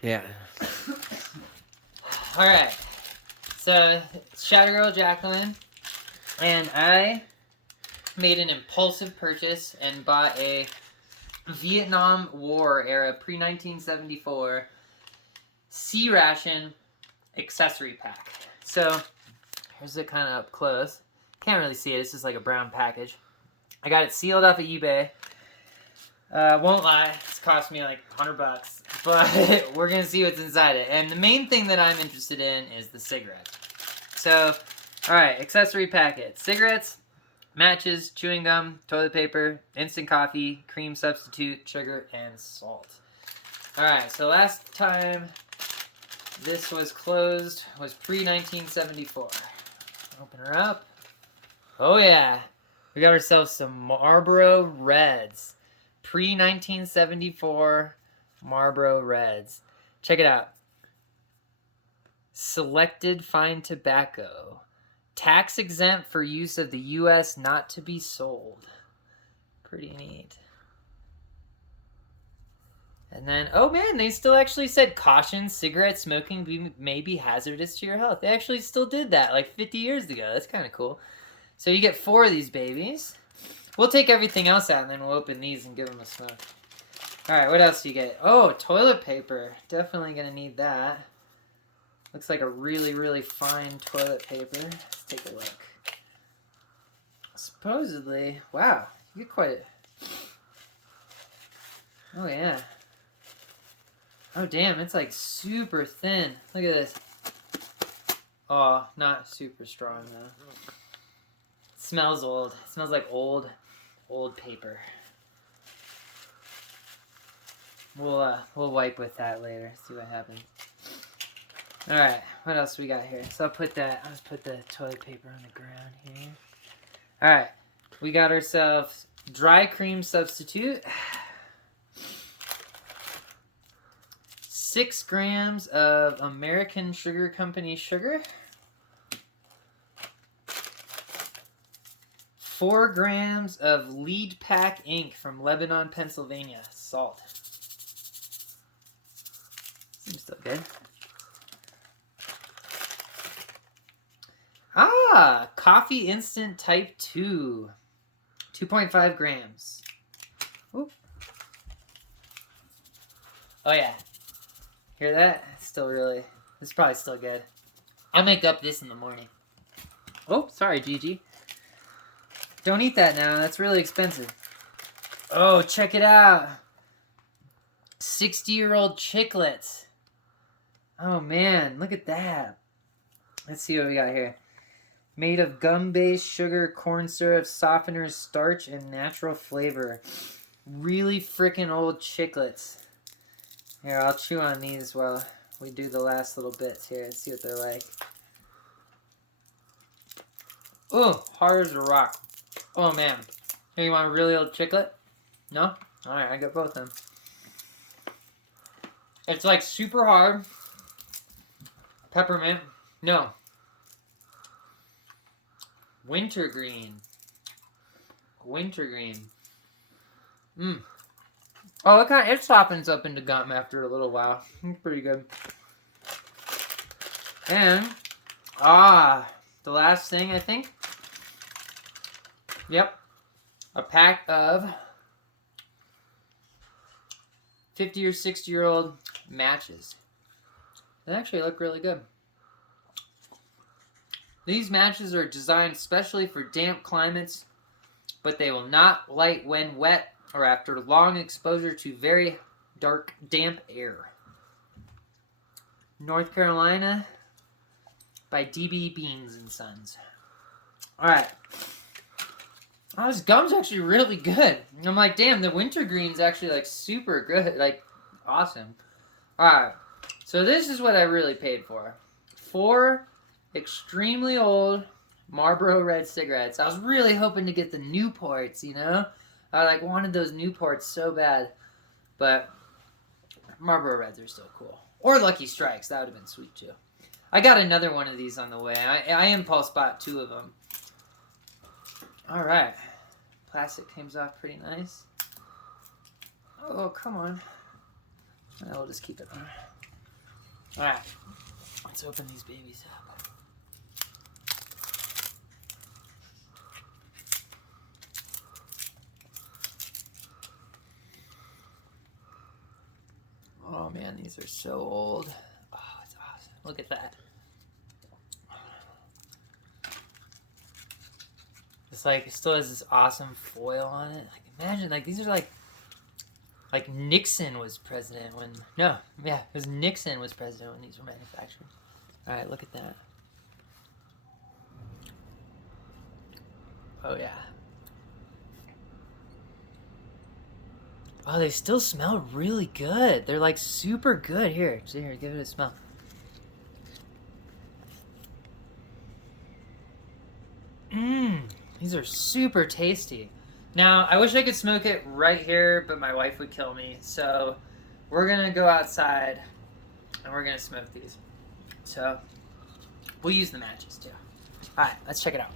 Yeah. Alright. So, Shadow Girl Jacqueline. And I made an impulsive purchase and bought a Vietnam War era pre-1974 C-Ration Accessory pack. So, here's it kind of up close. Can't really see it. It's just like a brown package. I got it sealed off of eBay. Won't lie, it's cost me like $100, but we're gonna see what's inside it. And the main thing that I'm interested in is the cigarettes. So, alright, accessory packet. Cigarettes, matches, chewing gum, toilet paper, instant coffee, cream substitute, sugar, and salt. Alright, so last time this was closed was pre-1974. Open her up. Oh yeah, we got ourselves some Marlboro Reds. Pre-1974 Marlboro Reds. Check it out. Selected fine tobacco. Tax exempt for use of the U.S. not to be sold. Pretty neat. And then, oh man, they still actually said, caution, cigarette smoking may be hazardous to your health. They actually still did that like 50 years ago. That's kind of cool. So you get 4 of these babies. We'll take everything else out and then we'll open these and give them a smoke. Alright, what else do you get? Oh, toilet paper. Definitely going to need that. Looks like a really, really fine toilet paper. Let's take a look. Supposedly, wow, you get quite a... Oh, yeah. Oh, damn, it's like super thin. Look at this. Oh, not super strong, though. It smells old. It smells like old paper. We'll wipe with that later. See what happens. All right, what else we got here? So I'll put the toilet paper on the ground here. All right, we got ourselves dry cream substitute. 6 grams of American Sugar Company sugar. 4 grams of Lead Pack ink from Lebanon, Pennsylvania. Salt. Seems still good. Ah, Coffee Instant Type 2. 2.5 grams. Ooh. Oh yeah. Hear that? It's still really... This is probably still good. I'll make up this in the morning. Oh, sorry, Gigi. Don't eat that now. That's really expensive. Oh, check it out. 60-year-old chiclets. Oh, man. Look at that. Let's see what we got here. Made of gum-based sugar, corn syrup, softeners, starch, and natural flavor. Really freaking old chiclets. Here, I'll chew on these while we do the last little bits here. Let's see what they're like. Oh, hard as a rock. Oh, man. Here, you want a really old chiclet? No? Alright, I got both of them. It's like super hard. Peppermint. No. Wintergreen. Wintergreen. Mmm. Oh, it softens up into gum after a little while. It's pretty good. And, the last thing, I think. Yep. A pack of 50 or 60-year-old matches. They actually look really good. These matches are designed specially for damp climates, but they will not light when wet or after long exposure to very dark, damp air. North Carolina by DB Beans and Sons. Alright. Oh, this gum's actually really good. I'm like, damn, the wintergreen's actually like super good. Like, awesome. Alright. So this is what I really paid for. 4 extremely old Marlboro Red cigarettes. I was really hoping to get the Newports, you know? I like wanted those Newports so bad. But Marlboro Reds are still cool. Or Lucky Strikes. That would have been sweet too. I got another one of these on the way. I impulse bought 2 of them. Alright. Plastic comes off pretty nice. Oh, come on. We'll just keep it on. Alright, let's open these babies up. Oh man, these are so old. Oh, it's awesome. Look at that. It's like, it still has this awesome foil on it. Like, imagine, like, these are like Nixon was president when, no, yeah, it was Nixon was president when these were manufactured. All right, look at that. Oh, yeah. Oh, they still smell really good. They're like super good. Here, give it a smell. These are super tasty. Now, I wish I could smoke it right here, but my wife would kill me. So, we're gonna go outside and we're gonna smoke these. So, we'll use the matches too. All right, let's check it out.